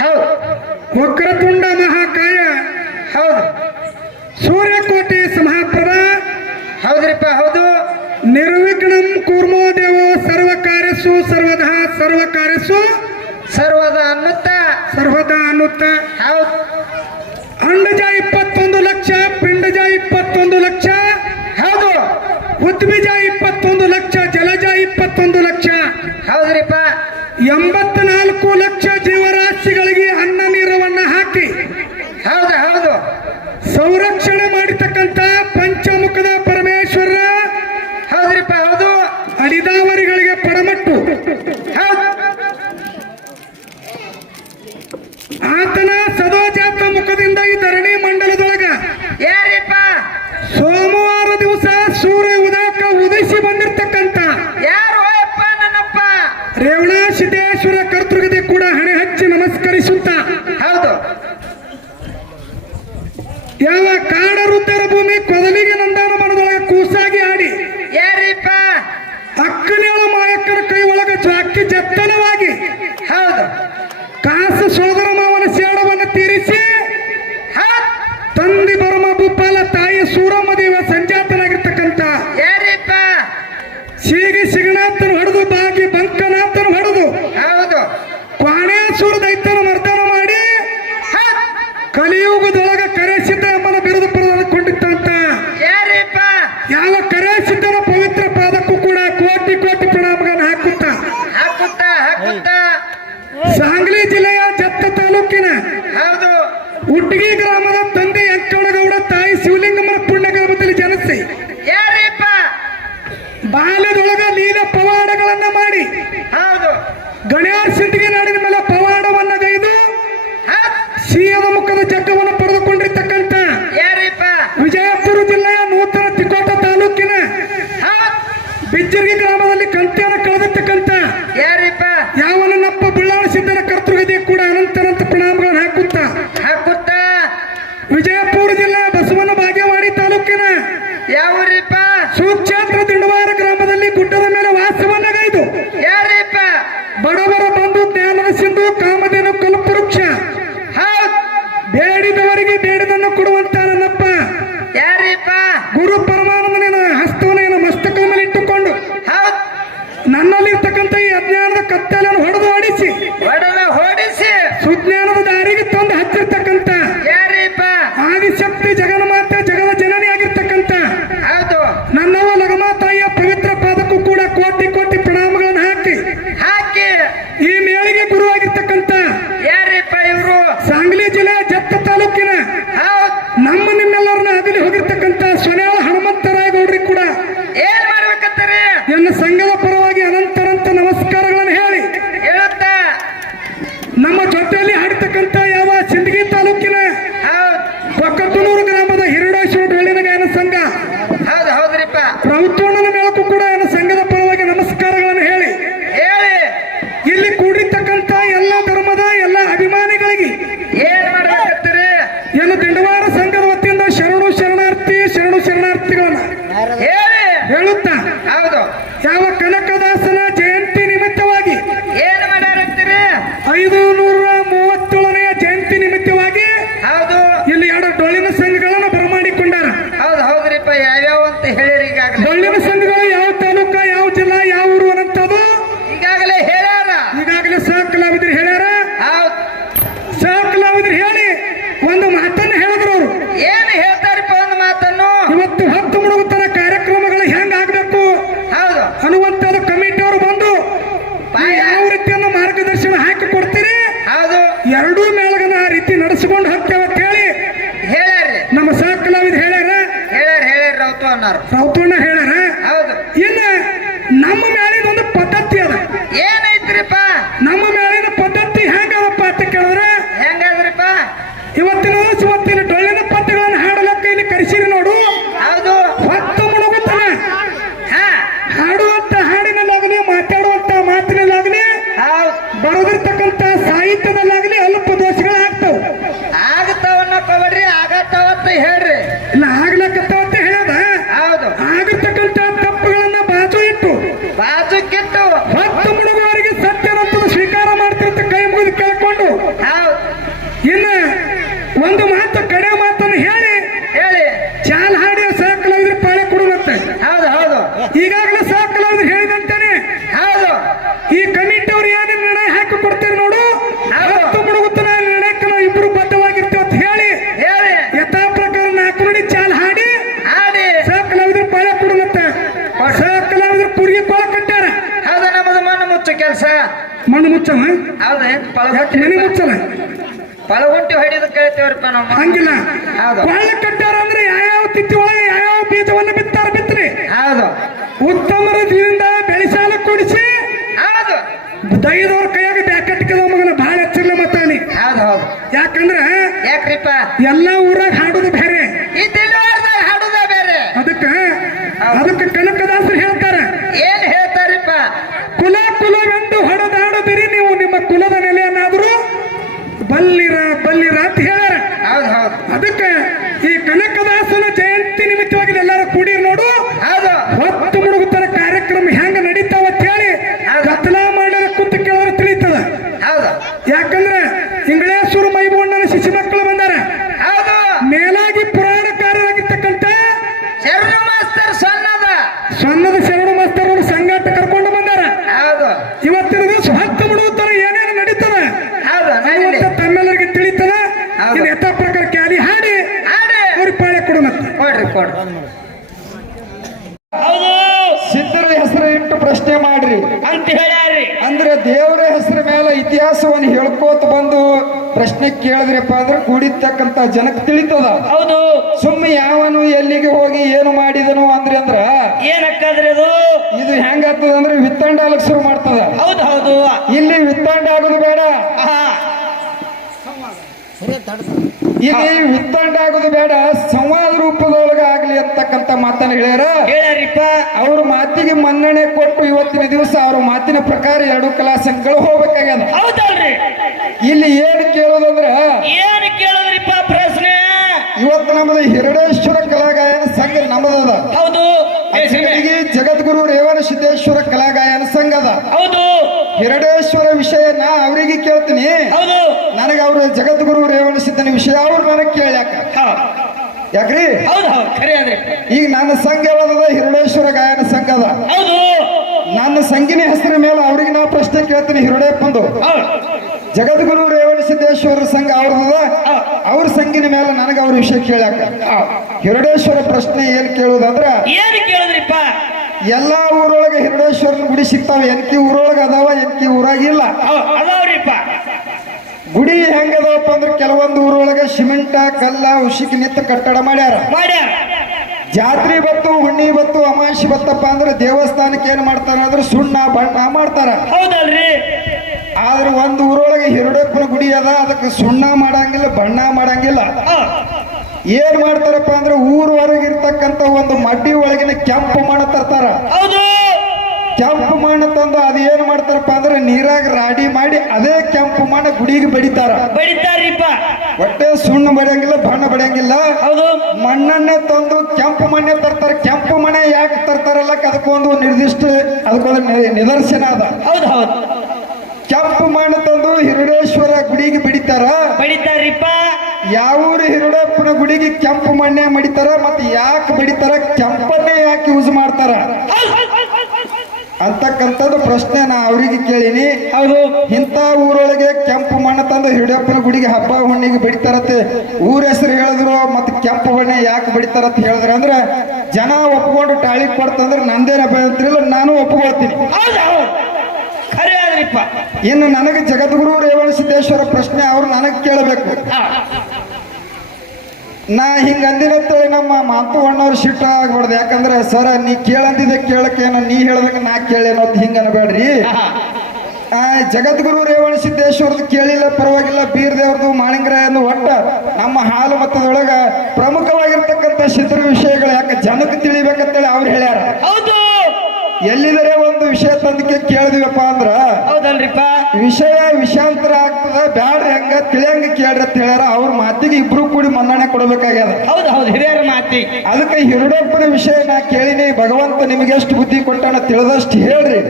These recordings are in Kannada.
ಹೌದು. ವಕ್ರತುಂಡ ಮಹಾಕಾಯ, ಹೌದು. ಸೂರ್ಯಕೋಟಿ ಸಮಪ್ರಭ, ಹೌದ್ರಿಪ್ಪ, ಹೌದು. ನಿರ್ವಿಘ್ನಂ ಕೂರ್ಮೋ ದೇವೋ ಸರ್ವಕಾರ್ಯಸು ಸರ್ವದಾ ಸರ್ವಕಾರ್ಯಸು ಸರ್ವದ ಅನ್ನುತ್ತ, ಸರ್ವದಾ ಅನ್ನುತ್ತ. ಹೌದು. ಅಂಡಜ 21 ಲಕ್ಷ, ಪಿಂಡಜ 21 ಲಕ್ಷ, ಹೌದು. ಉದ್ವಿಜ 21 ಲಕ್ಷ, ಜಲಜ 21 ಲಕ್ಷ, ಹೌದ್ರಿಪ್ಪ, 84 ಲಕ್ಷ ಜೀವರಾಶಿಗಳಿಗೆ ಅನ್ನ ನೀರವನ್ನ ಹಾಕಿ ಹೌದು. ಹೌದು. ಸಂರಕ್ಷಣೆ ಮಾಡಿರ್ತಕ್ಕಂಥ ಪಂಚಮುಖದ ಪರಮೇಶ್ವರ, ಹೌದ್ರಿಪ್ಪ, ಹೌದು. ಅಡಿದಾವರಿಗಳಿಗೆ ಪಡಮಟ್ಟು, ಹೌದು. ಆತನ ಸದೋಜಾತ ಮುಖದಿಂದ ಈ ಧರಣಿ ಮಂಡಲದೊಳಗ ಯಾರಿಪ್ಪ? ಸೋಮವಾರ ದಿವಸ ಸೂರ್ಯ ಉದಯಿಸಿ ಬಂದಿರತಕ್ಕಂತ ಯಾರು ಅಪ್ಪ? ನನ್ನಪ್ಪ ರೇವಣ ಸಿದ್ದೇಶ್ವರ ಕರ್ತೃಗದೆ ಕೂಡ ಹಣೆ ಹಚ್ಚಿ ನಮಸ್ಕರಿಸುತ್ತ, ಹೌದು. ಯಾವ ಕಾಡರುದ್ದರ ಭೂಮಿ ಕೊದಲಿಗೆ ನಂದಾನ ಮನದೊಳಗೆ ಕೂಸಾಗಿ ಆಡಿ ಯಾರಿಪ್ಪ? ಅಕ್ಕನೇಳ ಮಾಯಕ್ಕನ ಕೈ ಒಳಗ ಜಾಕಿ ಜತ್ತನವಾಗಿ, ಹೌದು. ಕಾಸ ಸೋದರ ಮಾವನ ಸೇಡವನ್ನು ತೀರಿಸಿ, ಹೌದು. ತಂದೆ ಬರಮ ಭೂಪಾಲ ತಾಯಿ ಸೂರಮ್ಮ ದೇವ ಸಂಜಾತನಾಗಿರ್ತಕ್ಕಂಥ ಯಾರಿಪ್ಪ? ಸೀಗಿ ಸಿಗನಾಥನ ಹೊಡೆದು ಬಾಗಿ ಬಂಕನಾಥನ ಹೊಡೆದು ಹೌದು. ಕ್ವಾಣೇಶ್ವರ ದೈತ್ಯನ ಮರ್ದನ ಮಾಡಿ ಹೌದು. ಕಲಿಯುಗದೊಳಗ ಕರೆಸಿದ್ದ ಎಂಬನ ಬಿರುದು ಪಡೆದುಕೊಂಡಿದ್ದಂತ ಯಾರಿಪ್ಪ? ಯಾವ ಕರೆಸಿದ್ದನ ಪವಿತ್ರ ಪಾದಕ್ಕೂ ಕೂಡ ಕೋಟಿ ಕೋಟಿ ಪ್ರಣಾಮಗಳನ್ನು ಹಾಕುತ್ತ ಹಾಕುತ್ತ, ಹಾಕುತ್ತ. ಸಾಂಗ್ಲಿ ಜಿಲ್ಲೆಯ ಜತ್ತ ತಾಲೂಕಿನ ಹೌದು. ಉಟ್ಗಿ ಗ್ರಾಮದ ತಂದೆ ಅಂಕಣಗೌಡ, ತಾಯಿ ಶಿವಲಿಂಗಮ್ಮನ ಪುಣ್ಯ ಗ್ರಾಮದಲ್ಲಿ ಜನಿಸಿ ಯಾರಿಪ್ಪ? ಬಾಲ್ಯದೊಳಗ ಲೀಲ ಪವಾಡಗಳನ್ನ ಮಾಡಿ ಹೌದು. ಗಣ್ಯಾರ ಸಿದ್ಧಿಗೆ ನಾಡಿನ ಮೇಲೆ ಪವಾಡವನ್ನ ಗೈದು ಹೌದು. ಸಿಂಹದ ಮುಖದ ಜಗ್ಗವನ್ನು ಪಡೆದುಕೊಂಡಿರ್ತಕ್ಕಂಥ ಯಾರಿಪ್ಪ? ವಿಜಯಪುರ ಜಿಲ್ಲೆಯ ನೂತನ ತಿಕೋಟ ತಾಲೂಕಿನ ಹೌದು. ಬಿಜ್ಜರ್ಗಿ ಗ್ರಾಮದಲ್ಲಿ ಕಂತೆಯನ್ನು ಕಳೆದಿರ್ತಕ್ಕಂಥ ಯಾರಿಪ್ಪ? ಯಾವನನ್ನಪ್ಪ ಬಳ್ಳಾಳ ಸಿದ್ದರ ಕರ್ತೃಗದೆ ಕೂಡ ಅನಂತನಂತ ಪ್ರಣಾಮಗಳನ್ನು ಹಾಕುತ್ತ ಹಾಕುತ್ತ. ವಿಜಯಪುರ ಜಿಲ್ಲೆಯ ಬಸವನ ಬಾಗೇವಾಡಿ ತಾಲೂಕಿನ ಯಾವ್ರಿಪ್ಪ? ಸುಕ್ಷೇತ್ರ ದಿಂಡವಾರ ಗ್ರಾಮದಲ್ಲಿ ಗುಡ್ಡದ ಮೇಲೆ ವಾಸವನ್ನ ಗೈದು ಯಾರಿಪ್ಪ? ಬಡವರ ಬಂಧು ಜ್ಞಾನದ ಸಿಂಧು ಕಾಮಧೇನು ಕಲ್ಪವೃಕ್ಷ, ಹೌದು. ಬೇಡಿದವರಿಗೆ ಬೇಡಿದನ್ನು ಕೊಡುವಂತ ನನ್ನಪ್ಪ ಯಾರಿಪ್ಪ? ಗುರು ಪರಮಾನಂದನ ಹಸ್ತವನ್ನ ಮಸ್ತಕ ಮೇಲೆ ಇಟ್ಟುಕೊಂಡು ಹೌದು. ನನ್ನಲ್ಲಿರ್ತಕ್ಕಂಥ ಈ ಅಜ್ಞಾನದ ಕತ್ತಲನ್ನು ಹೊಡೆದು ಹೊಡಿಸಿ ಒಡಲ ಹೊಡಿಸಿ ಸುಜ್ಞಾನದ ದಾರಿಗೆ ತಂದು ಹಚ್ಚಿರ್ತಕ್ಕಂಥ ಯಾರಿಪ್ಪ? ಆದಿಶಕ್ತಿ ಜಗನ್ಮಾತೆ ಜಗದ ಜನನಿ ಆಗಿರ್ತಕ್ಕಂಥ ಹೌದು. ನನ್ನವ ಲಗಮ ತಾಯಿಯ ಪವಿತ್ರ ಪಾದಕ್ಕೂ ಕೂಡ ಕೋಟಿ ಕೋಟಿ ಪ್ರಣಾಮಗಳನ್ನು ಹಾಕಿ ಹಾಕಿ. ಈ ಮೇಳಿಗೆ ಗುರುವಾಗಿರ್ತಕ್ಕಂಥ ಯಾರಿಪ್ಪ ಇವರು? ಸಾಂಗ್ಲಿ ಜಿಲ್ಲೆಯ ಜತ್ತ ತಾಲೂಕಿನ ಹೌದು. ನಮ್ಮ ನಿಮ್ಮೆಲ್ಲರನ್ನ ಅಗಲಿ ಹೋಗಿರ್ತಕ್ಕಂಥ ಸೊನ್ಯಾಳ ಹನುಮಂತರಾಯಗೌಡ್ರಿಗೆ ಕೂಡ ಏನ್ ಮಾಡ್ಬೇಕಂತೀರಿ? ಎನ್ನ ಸಂಘದ ಪರವಾಗಿ ಅನಂತರಂತ ನಮಸ್ಕಾರಗಳನ್ನು ಹೇಳಿ, ಹೇಳುತ್ತ. ನಮ್ಮ ಜೊತೆಯಲ್ಲಿ ಹಾಡಿರ್ತಕ್ಕಂಥ ಯಾವ ಸಿಂದಗಿ ತಾಲೂಕಿನ ಹೌದು. ಒಕ್ಕತ್ತನೂರು ಗ್ರಾಮದ ಹಿರಡೇಶ್ವರ ಡೊಳ್ಳಿನ ಗಾಯನ ಸಂಘ ಹೌದು. ಹೌದ್ರಿಪ್ಪ. ರೌತೋಣನ ಮೇಳಕ್ಕೂ ಕೂಡ ಎನ್ನ ಸಂಘದ ಪರವಾಗಿ ನಮಸ್ಕಾರಗಳನ್ನು ಹೇಳಿ, ಹೇಳಿ. ಇಲ್ಲಿ ಕೂಡಿರ್ತಕ್ಕಂಥ ಎಲ್ಲ ಧರ್ಮದ ಎಲ್ಲ ಅಭಿಮಾನಿಗಳಿಗೆ ಏನ್ ಮಾಡ್ಬೇಕಂತೀರಿ? ಏನು ದಿಂಡವಾರ ಸಂಘದ ವತಿಯಿಂದ ಶರಣು ಶರಣಾರ್ಥಿಗಳನ್ನ ಹೇಳಿ. ಹೇಳುತ್ತಾ ಹೌದು. ಯಾವ ಕನಕದಾಸನ ಜಯಂತಿ ನಿಮಿತ್ತವಾಗಿ ಏನ್ ಮಾಡ್ಯಾರಂತೀರಿ? 537ನೆಯ ಜಯಂತಿ ನಿಮಿತ್ತವಾಗಿ ಹೌದು. ಇಲ್ಲಿ 2 ಡೊಳ್ಳಿನ ಸಂಘಗಳನ್ನು ಬರಮಾಡಿಕೊಂಡಾರ. ಹೌದು. ಹೌದ್ರಿಪ್ಪ. ಯಾವ್ಯಾವ ಅಂತ ಹೇಳಿರಿ ಈಗಾಗಲೇ? ಡೊಳ್ಳಿನ ಸಂಘಗಳು ಯಾವ ತಾಲೂಕ, ಯಾವ ಜಿಲ್ಲಾ, ಯಾವ ಊರು ಅನ್ನಂಥದ್ದು ಈಗಾಗಲೇ ಹೇಳ್ಯಾರ. ಈಗಾಗಲೇ ಸಹ ಕಲಾವಿದರು ಹೇಳ್ಯಾರ. ಹೌದು. ಸಹ ಕಲಾವಿದರು ಹೇಳಿ ಒಂದು ಮಾತನ್ನು ಹೇಳಿದ್ರು ಅವರು. ಏನ್ ಹೇಳ್ತಾರಿಪ್ಪ ಒಂದು ಮಾತನ್ನು? ಇವತ್ತು 10 ಮುಳುಗುತ್ತನ ಕಾರ್ಯಕ್ರಮಗಳು ಹೆಂಗ್ ಆಗ್ಬೇಕು ಹೌದು. ಅನ್ನುವಂಥದ್ದು ಕಮಿಟಿಯವರು ಬಂದು ಯಾವ ರೀತಿಯನ್ನು ಮಾರ್ಗದರ್ಶನ ಹಾಕಿ ಕೊಡ್ತೀರಿ, ಹೌದು. 2 ಮೇಳಗನ್ನ ಆ ರೀತಿ ನಡೆಸಿಕೊಂಡು ಹೋಗ್ತೇವೆ ಅಂತ ಹೇಳಿ ಹೇಳ್ಯಾರ್ರಿ. ನಮ್ಮ ಸಹ ಕಲಾವಿದ್ರು ಹೇಳ್ಯಾರ. ಹೇಳ್ಯಾರ ರೌತು ಅನ್ನೋರು. ರೌತಣ್ಣ ಹೇಳ್ಯಾರ. ಹೌದು. ಇನ್ನ ನಮ್ಮ ಮೇಳಿನ ಒಂದು ಪದ್ಧತಿ ಅದ. ಏನೈತ್ರಿಪ್ಪ? ನಮ್ಮ ಮೇಳಿನ ಪದ್ಧತಿ ಹೆಂಗದಪ್ಪ ಅಂತ ಕೇಳಿದ್ರೆ, ಹೆಂಗಾದ್ರಿಪ್ಪ? ಇವತ್ತಿನ ಡೊಳ್ಳಿನ ಪದ್ಯಗಳನ್ನು ಹಾಡಲಕ್ಕ ಇಲ್ಲಿ ಕರೆಸಿರಿ ನೋಡು. ಹೌದು. 10 ಮುಳುಗುತ್ತನ ಹಾ. ಹಾಡುವಂತ ಹಾಡಿನಲ್ಲಾಗಲಿ, ಮಾತಾಡುವಂತ ಮಾತಿನಲ್ಲಾಗಲಿ, ಹೌದು. ಬರೆದಿರ್ತಕ್ಕಂಥ ಸಾಹಿತ್ಯದಲ್ಲಾಗಲಿ ಅಲ್ಪ ದೋಷಗಳು ಆಗ್ತಾವ. ಆಗತ್ತವನ್ನಪ್ಪ ಬರ್ರಿ, ಆಗತ್ತವತ್ತ ಹೇಳ್ರಿ. ಇಲ್ಲ ಆಗ್ಲಕ್ಕಂತ ಹೇಳ್ಯದ. ಹೌದು. ಆಗಿರ್ತಕ್ಕಂಥ ತಪ್ಪುಗಳನ್ನ ಬಾಜು ಇಟ್ಟು ಬಾಜುಕ್ಕಿಟ್ಟು 10 ಮುಳುಗುವವರಿಗೆ ಮಣ್ಣು ಮುಚ್ಚಲ ಹೌದು ಯಾಕೆ ಮನೆ ಮುಚ್ಚಲ ಪಳಗುಂಟಿ ಹೊಡಿಯೋದು ಕೇಳ್ತೇವ್ರಪ್ಪ ನಮ್ಮ ಹಂಗಿಲ್ಲ ಹೌದು. ಕೊಳ್ಳ ಕಟ್ಟಾರ ಅಂದ್ರೆ ಯಾವ ತಿತ್ತಿ ಒಳಗೆ ಯಾವ ಬೀಜವನ್ನು ಬಿತ್ರಿ ಹೌದು ಉತ್ತಮರ ದಿನದಿಂದ ಬೆಳೆಸಾಲ ಕೊಡಿಸಿ ಹೌದು ದೈದವ್ರ ಕೈಯಾಗ ಬ್ಯಾಕಟ್ಟಿಗೆ ಮಗನ ಬಹಳ ಎಚ್ಚರ್ಲೆ ಮಾತಾಡಿ. ಹೌದು ಹೌದು ಯಾಕಂದ್ರ ಯಾಕ್ರಿಪ್ಪ ಎಲ್ಲ ಊರಾಗ ಹಾಡೋದು ಬೇರೆ, ಈ ತಿಳಿವಾರದಾಗ ಹಾಡುದ ಬೇರೆ. ಅದಕ್ಕೆ ಕನಕದಾಸರು ಹೇಳ್ತಾರ, ಏನ್ ಹೇಳ್ತಾರಿಪ್ಪ? ಕುಲವೆಂದು ಹೊಡೆದಾಡದಿರಿ ನೀವು ನಿಮ್ಮ ಕುಲದ ನೆಲೆಯನ್ನಾದ್ರೂ ಬಲ್ಲಿರ ಅಂತ ಹೇಳ್ಯಾರ. ಹೌದು ಹೌದು ಅದಕ್ಕೆ ಈ ಕನಕದಾಸನ ಜಯಂತಿ ನಿಮಿತ್ತವಾಗಿ ಎಲ್ಲಾರು ಕೂಡಿರ್ ನೋಡು. ಹೌದು ಹೊತ್ತು ಮುಳುಗುತ್ತರ ಕಾರ್ಯಕ್ರಮ ಹೆಂಗ ನಡೀತಾವ ಅಂತ ಹೇಳಿ ಕತ್ಲ ಮಾಡ್ಯಾರ ಕುಂತ ಕೇಳೋರು ತಿಳಿತದ. ಹೌದು ಯಾಕಂದ್ರೆ ಇಂಗಳೇಶ್ವರ ಮೈಬಣ್ಣನ ಶಿಶು ಮಕ್ಕಳು ಬಂದಾರ. ಹೌದು ಮೇಲಾಗಿ ಪುರಾಣಕಾರರಾಗಿರ್ತಕ್ಕಂಥ ಶರಣ ಮಾಸ್ತರ್ ಸಣ್ಣದ ಶರಣ ಮಾಸ್ತರ್ ಅವರು ಸಂಗಾಟ ಕರ್ಕೊಂಡು ಬಂದಾರ. ಹೌದು ಇವತ್ತಿನ ದಿವಸ ಹೊತ್ತು ಮುಳುಗುತ್ತರ ಏನೇನು ನಡೀತದ ಹೌದು ಇವತ್ತ ತಮ್ಮೆಲ್ಲರಿಗೆ ತಿಳಿತದ. ಇದು ಯಥಾ ಪ್ರಕಾರ ಕ್ಯಾಲಿ ಹಾಡಿ ಅವ್ರಿಗೆ ಪಾಳೆ ಕೊಡು ಮತ್ತೆ ಕೊಡ್ರಿ ಸಿದ್ಧರ ಹೆಸರು ಇಟ್ಟು ಪ್ರಶ್ನೆ ಮಾಡ್ರಿ ಅಂತ ಹೇಳ್ಯಾರಿ. ಅಂದ್ರೆ ದೇವರ ಹೆಸರ ಮೇಲೆ ಇತಿಹಾಸವನ್ನು ಹೇಳ್ಕೋತ ಬಂದು ಪ್ರಶ್ನೆ ಕೇಳಿದ್ರಪ್ಪ ಅಂದ್ರೆ ಕೂಡಿರ್ತಕ್ಕಂತ ಜನಕ್ಕೆ ತಿಳಿತದ. ಹೌದು ಸುಮ್ಮನೆ ಯಾವನು ಎಲ್ಲಿಗೆ ಹೋಗಿ ಏನು ಮಾಡಿದನು ಅಂದ್ರ ಏನಕ್ಕಾದ್ರಿ ಅದು? ಇದು ಹೆಂಗಾಗ್ತದ ಅಂದ್ರೆ ವಿತ್ತಂಡ ಆಗಕ್ ಶುರು ಮಾಡ್ತದ. ಹೌದು ಹೌದು ಇಲ್ಲಿ ವಿತ್ತಂಡ ಆಗೋದು ಬೇಡ, ಇಲ್ಲಿ ವಿತ್ತಂಡ ಆಗೋದು ಬೇಡ, ಸಂವಾದ ರೂಪದೊಳಗ ಆಗ್ಲಿ ಅಂತಕ್ಕಂತ ಮಾತನ್ನ ಹೇಳ್ಯಾರಿಪ್ಪ. ಅವ್ರ ಮಾತಿಗೆ ಮನ್ನಣೆ ಕೊಟ್ಟು ಇವತ್ತಿನ ದಿವಸ ಅವ್ರ ಮಾತಿನ ಪ್ರಕಾರ 2 ಕಲಾ ಸಂಘಗಳು ಹೋಗ್ಬೇಕಾಗ್ಯದ. ಹೌದಲ್ರಿ? ಇಲ್ಲಿ ಏನ್ ಕೇಳೋದಂದ್ರ ಏನ್ ಕೇಳೋದ್ರಿಪ್ಪ ಪ್ರಶ್ನೆ? ಇವತ್ತು ನಮ್ಮದು ಹಿರಡೇಶ್ವರ ಕಲಾಗಾಯನ ಸಂಘ ನಮ್ಮದದ. ಹೌದು ಜಗದ್ಗುರು ರೇವಣ ಸಿದ್ದೇಶ್ವರ ಕಲಾಗಾಯನ ಸಂಘ ಅದ. ಹೌದು ಹಿರಡೇಶ್ವರ ವಿಷಯ ನಾ ಅವ್ರಿಗೆ ಕೇಳ್ತೀನಿ, ಹೌದು ನನಗೆ ಅವ್ರ ಜಗದ್ಗುರು ರೇವಣ ಸಿದ್ದನ ವಿಷಯ ಅವ್ರು ನನಗೆ ಕೇಳ್ಯಾಕ. ಯಾಕ್ರಿ? ಹೌದು ಹೌದು ಖರೆ ಅದ್ರಿ. ಈಗ ನನ್ನ ಸಂಘ ಯಾವ್ದದ? ಹಿರಡೇಶ್ವರ ಗಾಯನ ಸಂಘ ಅದ. ಹೌದು ನನ್ನ ಸಂಘಿನ ಹೆಸರ ಮೇಲೆ ಅವ್ರಿಗೆ ನಾ ಪ್ರಶ್ನೆ ಕೇಳ್ತೀನಿ. ಹಿರಡೇಪ್ಪಂದು ಜಗದ್ಗುರು ರೇವಣ ಸಿದ್ದೇಶ್ವರ ಸಂಘ ಅವ್ರದ, ಅವ್ರ ಸಂಘಿನ ಮೇಲೆ ನನಗೆ ಅವ್ರ ವಿಷಯ ಕೇಳ್ಯಾಕ. ಹಿರಡೇಶ್ವರ ಪ್ರಶ್ನೆ ಏನ್ ಕೇಳುದಂದ್ರ, ಏನ್ ಕೇಳಿದ್ರಿಪ್ಪ? ಎಲ್ಲಾ ಊರೊಳಗೆ ಹಿರಡೇಶ್ವರನ ಗುಡಿ ಸಿಗ್ತಾವ. ಎನ್ಕಿ ಊರೊಳಗ ಅದಾವ, ಎನ್ಕಿ ಊರಾಗಿಲ್ಲ. ಅದಾವ್ರಿಪ್ಪ. ಗುಡಿ ಹೆಂಗದವಪ್ಪ ಅಂದ್ರೆ ಕೆಲವೊಂದು ಊರೊಳಗೆ ಸಿಮೆಂಟ ಕಲ್ಲ ಉಸಿಕ್ ನಿಂತ ಕಟ್ಟಡ ಮಾಡ್ಯಾರ. ಜಾತ್ರೆ ಬತ್ತು, ಹುಣ್ಣಿ ಬತ್ತು, ಅಮಾವಾಸ್ಯೆ ಬತ್ತಪ್ಪ ಅಂದ್ರೆ ದೇವಸ್ಥಾನಕ್ಕೆ ಏನ್ ಮಾಡ್ತಾರ ಅಂದ್ರೆ ಸುಣ್ಣ ಬಣ್ಣ ಮಾಡ್ತಾರ. ಹೌದಲ್ರಿ? ಆದ್ರೆ ಒಂದು ಊರೊಳಗೆ ಹಿರಡಪ್ಪನ ಗುಡಿ ಅದ, ಅದಕ್ಕೆ ಸುಣ್ಣ ಮಾಡಂಗಿಲ್ಲ, ಬಣ್ಣ ಮಾಡಂಗಿಲ್ಲ. ಏನ್ ಮಾಡ್ತಾರಪ್ಪ ಅಂದ್ರೆ ಊರ್ ಹೊರಗಿರ್ತಕ್ಕಂತ ಒಂದು ಮಡ್ಡಿ ಒಳಗಿನ ಕೆಂಪು ಮಣ್ಣು ತರ್ತಾರ. ಕೆಂಪು ಮಣ್ಣು ತಂದು ಅದ ಏನ್ ಮಾಡ್ತಾರಪ್ಪ ಅಂದ್ರೆ ನೀರಾಗ ರಾಡಿ ಮಾಡಿ ಅದೇ ಕೆಂಪು ಮಣ್ಣು ಗುಡಿಗೆ ಬಡಿತಾರ. ಒಟ್ಟೆ ಸುಣ್ಣ ಬಡಿಯಂಗಿಲ್ಲ, ಬಣ್ಣ ಬಡಿಯಂಗಿಲ್ಲ. ಹೌದು ಮಣ್ಣನ್ನೇ ತಂದು ಕೆಂಪು ಮಣ್ಣೆ ತರ್ತಾರ. ಕೆಂಪು ಮಣ್ಣೆ ಯಾಕೆ ತರ್ತಾರಲ್ಲ ಅದಕ್ಕೊಂದು ನಿರ್ದಿಷ್ಟ, ಅದಕ್ಕೊಂದು ನಿದರ್ಶನ ಅದ. ಹೌದು ಹೌದು ಕೆಂಪು ಮಣ್ಣು ತಂದು ಹಿರಡೇಶ್ವರ ಗುಡಿಗೆ ಬಡಿತಾರಿಪ್ಪ. ಯಾವೂರು ಹಿರಡಪ್ಪನ ಗುಡಿಗೆ ಕೆಂಪು ಮಣ್ಣೆ ಮಡಿತಾರ, ಮತ್ತೆ ಯಾಕೆ ಬಡಿತಾರ, ಕೆಂಪನ್ನೇ ಯಾಕೆ ಯೂಸ್ ಮಾಡ್ತಾರ ಅಂತಕ್ಕಂಥದ್ದು ಪ್ರಶ್ನೆ ನಾ ಅವ್ರಿಗೆ ಕೇಳಿನಿ. ಹೌದು ಇಂಥ ಊರೊಳಗೆ ಕೆಂಪು ಮಣ್ಣು ತಂದು ಹಿರಡಪ್ಪನ ಗುಡಿಗೆ ಹಬ್ಬ ಹುಣ್ಣಿಗೆ ಬಡಿತಾರತ್ತೆ ಊರ ಹೆಸರು ಹೇಳಿದ್ರು, ಮತ್ತೆ ಕೆಂಪು ಬಣ್ಣೆ ಯಾಕೆ ಬಡಿತಾರತ್ ಹೇಳಿದ್ರ ಅಂದ್ರೆ ಜನ ಒಪ್ಕೊಂಡು ಟಾಳಿ ಕೊಡ್ತಂದ್ರೆ ನಂದೇನ ಅಭ್ಯಂತರಿಲ್ಲ, ನಾನು ಒಪ್ಕೊಳ್ತೀನಿ. ಇನ್ನು ನನಗೆ ಜಗದ್ಗುರು ರೇವಣ ಸಿದ್ದೇಶ್ವರ ಪ್ರಶ್ನೆ ಅವ್ರು ನನಗೆ ಕೇಳಬೇಕು. ನಾ ಹಿಂಗ ಅಂದಿನತ್ತೇಳಿ ನಮ್ಮ ಮಾತು ಅಣ್ಣವ್ರು ಶಿಟ್ಟ ಆಗ್ಬಾರ್ದು. ಯಾಕಂದ್ರೆ ಸರ ನೀ ಕೇಳಂದಿದ್ದೆ ಕೇಳಕ್ಕೇನ, ನೀ ಹೇಳ್ದಾಗ ನಾ ಕೇಳೇನೋ ಅಂತ ಹಿಂಗ ಅನ್ಬೇಡ್ರಿ. ಜಗದ್ಗುರು ರೇವಣ ಸಿದ್ದೇಶ್ವರದ ಕೇಳಿಲ್ಲ ಪರವಾಗಿಲ್ಲ, ಬೀರ್ ದೇವ್ರದು ಮಾಳಿಂಗರಾಯಂದು ಒಟ್ಟ ನಮ್ಮ ಹಾಲು ಮತದೊಳಗ ಪ್ರಮುಖವಾಗಿರ್ತಕ್ಕಂಥ ಸಿದ್ಧರ ವಿಷಯಗಳು ಯಾಕೆ ಜನಕ್ಕೆ ತಿಳಿಬೇಕಂತೇಳಿ ಅವ್ರು ಹೇಳ್ಯಾರ. ಎಲ್ಲಿದರೆ ಒಂದು ವಿಷಯ ತಂದಕ್ಕೆ ಕೇಳಿದಿವಪ್ಪ ಅಂದ್ರ ಹೌದಲ್ರಿಪ್ಪ, ವಿಷಯ ವಿಷಾಂತರ ಆಗ್ತದ, ಬ್ಯಾಡ್ರಿ ಹಂಗ ತಿಳಿಯಂಗ ಕೇಳ್ರಿ ಅಂತ ಹೇಳ್ಯಾರ. ಅವ್ರ ಮಾತಿಗೆ ಇಬ್ರು ಕೂಡಿ ಮನ್ನಣೆ ಕೊಡಬೇಕಾಗ್ಯದ. ಹೌದು ಹೌದು ಹಿರಿಯರ ಮಾತಿ. ಅದಕ್ಕೆ ಹಿರಡಪ್ಪನ ವಿಷಯ ನಾ ಕೇಳಿನಿ. ಭಗವಂತ ನಿಮಗೆ ಎಷ್ಟು ಬುದ್ಧಿ ಕೊಟ್ಟಾನ ತಿಳಿದಷ್ಟು ಹೇಳ್ರಿ.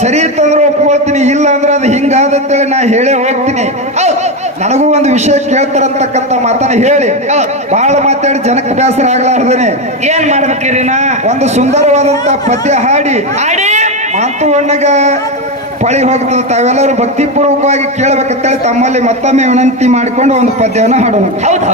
ಸರಿ ಇತ್ತಂದ್ರೆ ಒಪ್ಕೊಳ್ತೀನಿ, ಇಲ್ಲ ಅಂದ್ರೆ ಅದು ಹಿಂಗಾದಂತೇಳಿ ನಾ ಹೇಳೇ ಹೋಗ್ತೀನಿ. ನನಗೂ ಒಂದು ವಿಷಯ ಕೇಳ್ತಾರಂತಕ್ಕಂಥ ಮಾತನ್ನ ಹೇಳಿ ಬಹಳ ಮಾತಾಡಿ ಜನಕ್ಕೆ ಬೇಸರ ಆಗ್ಲಾರ್ದೇನೆ ಏನ್ ಮಾಡ್ಬೇಕಿರಿ ನಾ ಒಂದು ಸುಂದರವಾದಂತ ಪದ್ಯ ಹಾಡಿ ಮಾತು ಒಣ್ಣಗ ಪಳಿ ಹೋಗ್ತದೆ. ತಾವೆಲ್ಲರೂ ಭಕ್ತಿಪೂರ್ವಕವಾಗಿ ಕೇಳಬೇಕಂತೇಳಿ ತಮ್ಮಲ್ಲಿ ಮತ್ತೊಮ್ಮೆ ವಿನಂತಿ ಮಾಡಿಕೊಂಡು ಒಂದು ಪದ್ಯವನ್ನು ಹಾಡೋಣ. ಹೌದು